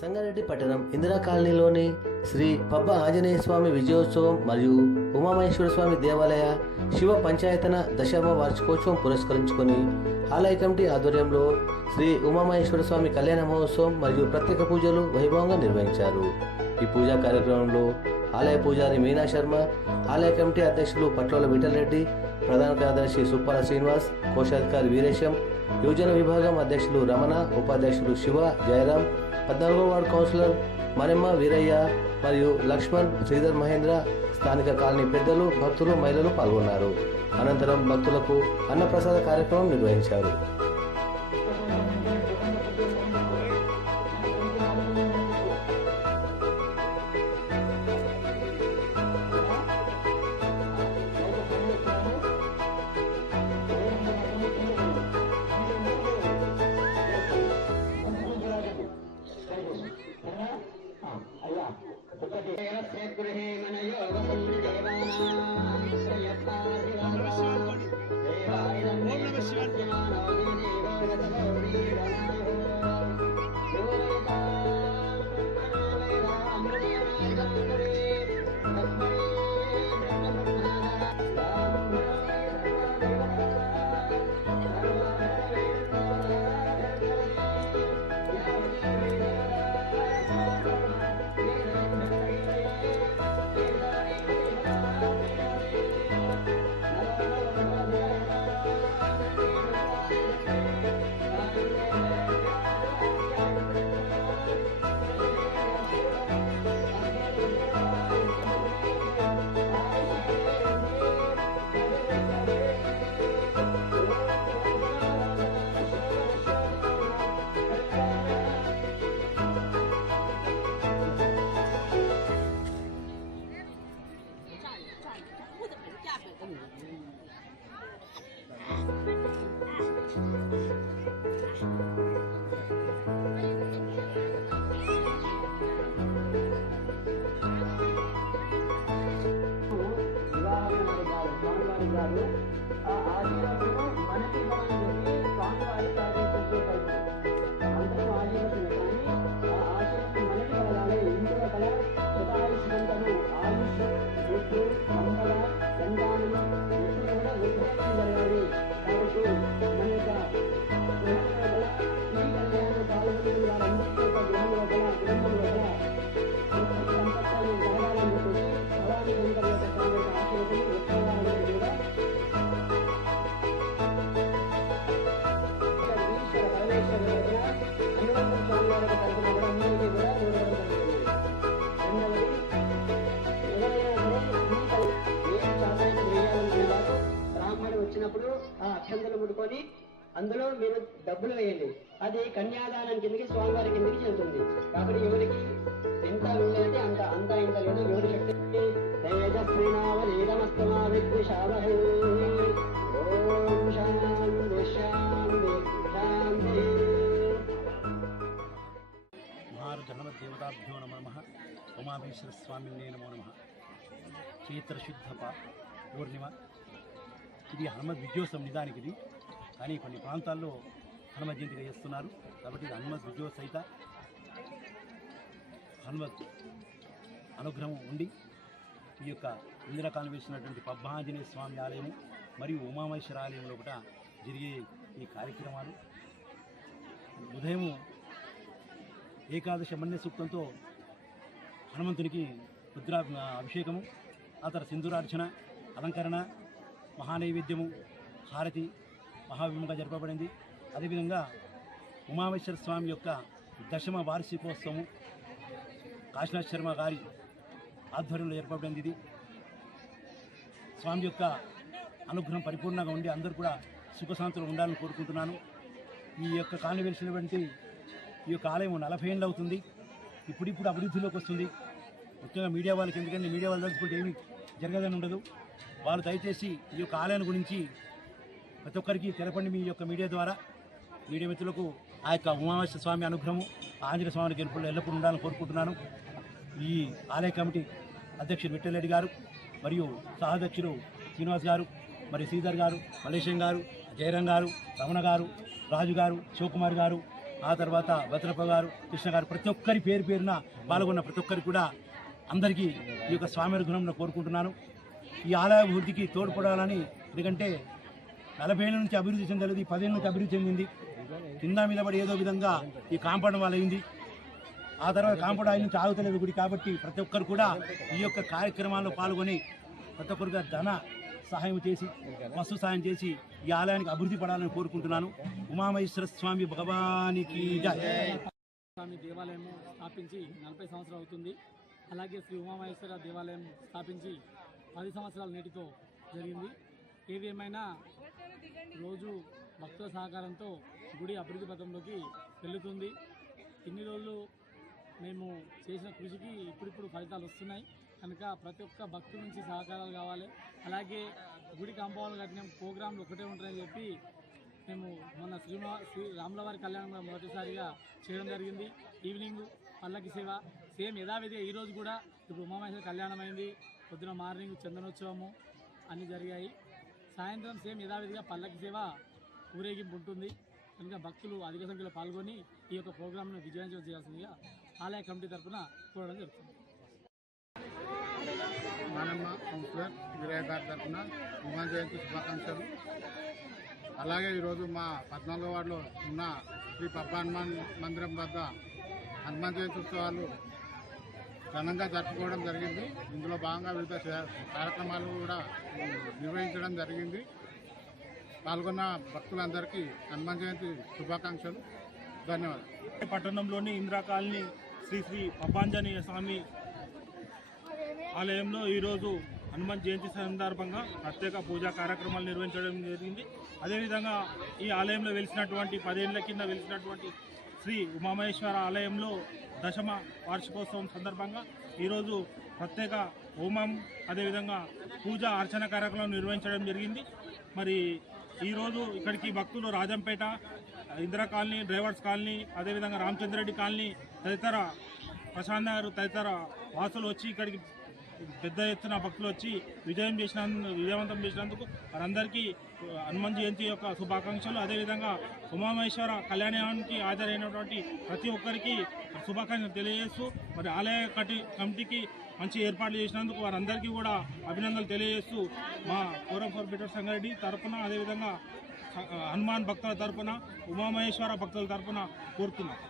సంగారెడ్డి పట్టణం ఇందిరా కాలనీలోని శ్రీ పబ్బ ఆంజనేయ స్వామి విజయోత్సవం మరియు ఉమామహేశ్వర స్వామి దేవాలయ శివ పంచాయతన దశమ వార్షికోత్సవం పురస్కరించుకొని ఆలయ కమిటీ ఆధ్వర్యంలో శ్రీ ఉమామహేశ్వర స్వామి కళ్యాణ మహోత్సవం మరియు ప్రత్యేక పూజలు వైభవంగా నిర్వహించారు. ఈ పూజా కార్యక్రమంలో ఆలయ పూజారి మీనా శర్మ ఆలయ కమిటీ అధ్యక్షులు పట్లోల విఠలరెడ్డి ప్రధాన కార్యదర్శి సుప్పాల శ్రీనివాస్ కోశాధికారి వీరేశం యువజన విభాగం అధ్యక్షులు రమణ ఉపాధ్యక్షులు శివ జయరాం పద్నాలుగో వార్డు కౌన్సిలర్ మరెమ్మ వీరయ్య మరియు లక్ష్మణ్ శ్రీధర్ మహేంద్ర స్థానిక కాలనీ పెద్దలు భక్తులు మహిళలు పాల్గొన్నారు. అనంతరం భక్తులకు అన్నప్రసాద కార్యక్రమం నిర్వహించారు. బ్రాహ్మణుడు వచ్చినప్పుడు ఆ అక్షంతలు ముడుకొని అందులో మీరు డబ్బులు వేయండి. అది కన్యాదానం కిందకి స్వామివారి కిందకి చెందుతుంది. కాబట్టి ఎవరికి ఎంత లేదంటే అంత అంత ఇంత లేదు ఎవరి శక్తి తేజస్వినావలీరమస్తమా విద్విషావహే ఓం శాంతి శాంతి ఉమామేశ్వర స్వామి నమో నమ. చైత్రశుద్ధ పూర్ణిమ. ఇది హనుమద్ విజయోత్సవం నిజానికి ఇది. కానీ కొన్ని ప్రాంతాల్లో హనుమ జయంతిగా చేస్తున్నారు. కాబట్టి ఇది హనుమ విజయోత్సవ సహిత హనుమత్ అనుగ్రహం ఉండి ఈ యొక్క ఇందిరకాలం వేసినటువంటి పద్మాంజనేయ స్వామి ఆలయము మరియు ఉమామహేశ్వర ఆలయంలో కూడా జరిగే ఈ కార్యక్రమాలు. ఉదయము ఏకాదశి మన్య సూక్తంతో హనుమంతునికి రుద్రా అభిషేకము ఆ తర్వాత సింధూరార్చన అలంకరణ మహానైవేద్యము హారతి మహావిముగా జరపబడింది అదేవిధంగా ఉమామేశ్వర స్వామి యొక్క దశమ వార్షికోత్సవము కాశీనాథ్ శర్మ గారి ఆధ్వర్యంలో ఏర్పడింది ఇది. స్వామి యొక్క అనుగ్రహం పరిపూర్ణంగా ఉండి అందరూ కూడా సుఖశాంతులు ఉండాలని కోరుకుంటున్నాను. ఈ యొక్క కాలనీ ఈ యొక్క ఆలయం నలభై ఏళ్ళు అవుతుంది. ఇప్పుడిప్పుడు అభివృద్ధిలోకి వస్తుంది. ముఖ్యంగా మీడియా వాళ్ళకి ఎందుకంటే మీడియా వాళ్ళు తెలుసుకుంటే ఏమీ జరగదని ఉండదు. వాళ్ళు దయచేసి ఈ యొక్క ఆలయాన్ని గురించి ప్రతి ఒక్కరికి తెలపండి మీ యొక్క మీడియా ద్వారా. మీడియా మిత్రులకు ఆ యొక్క ఉమామేశ్వర స్వామి అనుగ్రహం ఆంజనేయ స్వామి గెలుపులో ఎల్లప్పుడూ ఉండాలని కోరుకుంటున్నాను. ఈ ఆలయ కమిటీ అధ్యక్షుడు విఠలరెడ్డి గారు మరియు సహాధ్యక్షుడు శ్రీనివాస్ గారు మరి శ్రీధర్ గారు మలేశం గారు జయరాం గారు రమణ గారు రాజు గారు శివకుమార్ గారు ఆ తర్వాత భద్రప్ప గారు కృష్ణ గారు ప్రతి ఒక్కరి పేరు పేరున పాల్గొన్న ప్రతి ఒక్కరికి కూడా అందరికీ ఈ యొక్క స్వామి గుణంలో కోరుకుంటున్నాను. ఈ ఆలయ అభివృద్ధికి తోడ్పడాలని ఎందుకంటే నలభై ఏళ్ళ నుంచి అభివృద్ధి చెందలేదు ఈ పదేళ్ళ నుంచి అభివృద్ధి చెందింది. కింద మీద పడి ఏదో విధంగా ఈ కాంపౌండ్ వల్ల అయింది. ఆ తర్వాత కాంపౌండ్ ఆయన నుంచి ఆగుతలేదు గుడి కాబట్టి ప్రతి ఒక్కరు కూడా ఈ యొక్క కార్యక్రమాల్లో పాల్గొని ప్రతి ఒక్కరుగా ధన సహాయం చేసి వస్తు సహాయం చేసి ఈ ఆలయానికి అభివృద్ధి పడాలని కోరుకుంటున్నాను. ఉమామహేశ్వర స్వామి భగవానికి స్వామి దేవాలయం స్థాపించి నలభై సంవత్సరాలు అవుతుంది. అలాగే శ్రీ ఉమామహేశ్వర దేవాలయం స్థాపించి పది సంవత్సరాల నేటితో జరిగింది. ఏది ఏమైనా రోజు భక్తుల సహకారంతో గుడి అభివృద్ధి పథంలోకి వెళ్తుంది. ఇన్ని రోజులు మేము చేసిన కృషికి ఇప్పుడిప్పుడు ఫలితాలు వస్తున్నాయి. కనుక ప్రతి ఒక్క భక్తుల నుంచి సహకారాలు కావాలి. అలాగే గుడి కాంపౌండ్ కట్టిన ప్రోగ్రాంలు ఒకటే ఉంటాయని చెప్పి మేము మొన్న శ్రీమా శ్రీ రాములవారి కళ్యాణం కూడా మొదటిసారిగా చేయడం జరిగింది. ఈవినింగ్ పల్లకి సేవ. సేమ్ యథావిధిగా ఈరోజు కూడా ఇప్పుడు ఉమామహేశ్వర కళ్యాణం అయింది పొద్దున మార్నింగ్ చందనోత్సవము అన్నీ జరిగాయి. సాయంత్రం సేమ్ యథావిధిగా పల్లకి సేవ ఊరేగింపు ఉంటుంది. కనుక భక్తులు అధిక సంఖ్యలో పాల్గొని ఈ యొక్క ప్రోగ్రాంను విజయవంతం చేయాల్సిందిగా ఆలయ కమిటీ తరఫున కోరడం జరుగుతుంది. మానమ్మ కౌన్సిలర్ వీరయ్య గారి తరఫున హనుమాన్ జయంతి శుభాకాంక్షలు. అలాగే ఈరోజు మా పద్నాలుగో వార్డులో ఉన్న శ్రీ పప్ప హనుమాన్ మందిరం వద్ద హనుమాన్ జయంతి ఉత్సవాలు ఘనంగా జరుపుకోవడం జరిగింది. ఇందులో భాగంగా వివిధ కార్యక్రమాలు కూడా నిర్వహించడం జరిగింది. పాల్గొన్న భక్తులందరికీ హనుమాన్ జయంతి శుభాకాంక్షలు. ధన్యవాదాలు. పట్టణంలోని ఇందిరా కాలనీ శ్రీ శ్రీ పబ్బాంజనేయ స్వామి ఆలయంలో ఈరోజు హనుమాన్ జయంతి సందర్భంగా ప్రత్యేక పూజా కార్యక్రమాలు నిర్వహించడం జరిగింది. అదేవిధంగా ఈ ఆలయంలో వెలిసినటువంటి పదేళ్ళ కింద వెలిసినటువంటి శ్రీ ఉమామహేశ్వర ఆలయంలో దశమ వార్షికోత్సవం సందర్భంగా ఈరోజు ప్రత్యేక హోమం అదేవిధంగా పూజ అర్చన కార్యక్రమం నిర్వహించడం జరిగింది. మరి ఈరోజు ఇక్కడికి భక్తులు Rajampet Indira colony drivers colony అదేవిధంగా రామచంద్రెడ్డి కాలనీ తదితర ప్రశాంత్ నగర్ తదితర వాసులు వచ్చి ఇక్కడికి పెద్ద ఎత్తున భక్తులు వచ్చి విజయం చేసిన విజయవంతం చేసినందుకు వారందరికీ హనుమాన్ జయంతి యొక్క శుభాకాంక్షలు. అదేవిధంగా ఉమామహేశ్వర కళ్యాణానికి హాజరైనటువంటి ప్రతి ఒక్కరికి శుభాకాంక్షలు తెలియజేస్తూ మరి ఆలయ కటి కమిటీకి మంచి ఏర్పాట్లు చేసినందుకు వారందరికీ కూడా అభినందనలు తెలియజేస్తూ మా ఫోరం ఫర్ బెటర్ సంగారెడ్డి తరఫున అదేవిధంగా హనుమాన్ భక్తుల తరఫున ఉమామహేశ్వర భక్తుల తరఫున కోరుతున్నాం.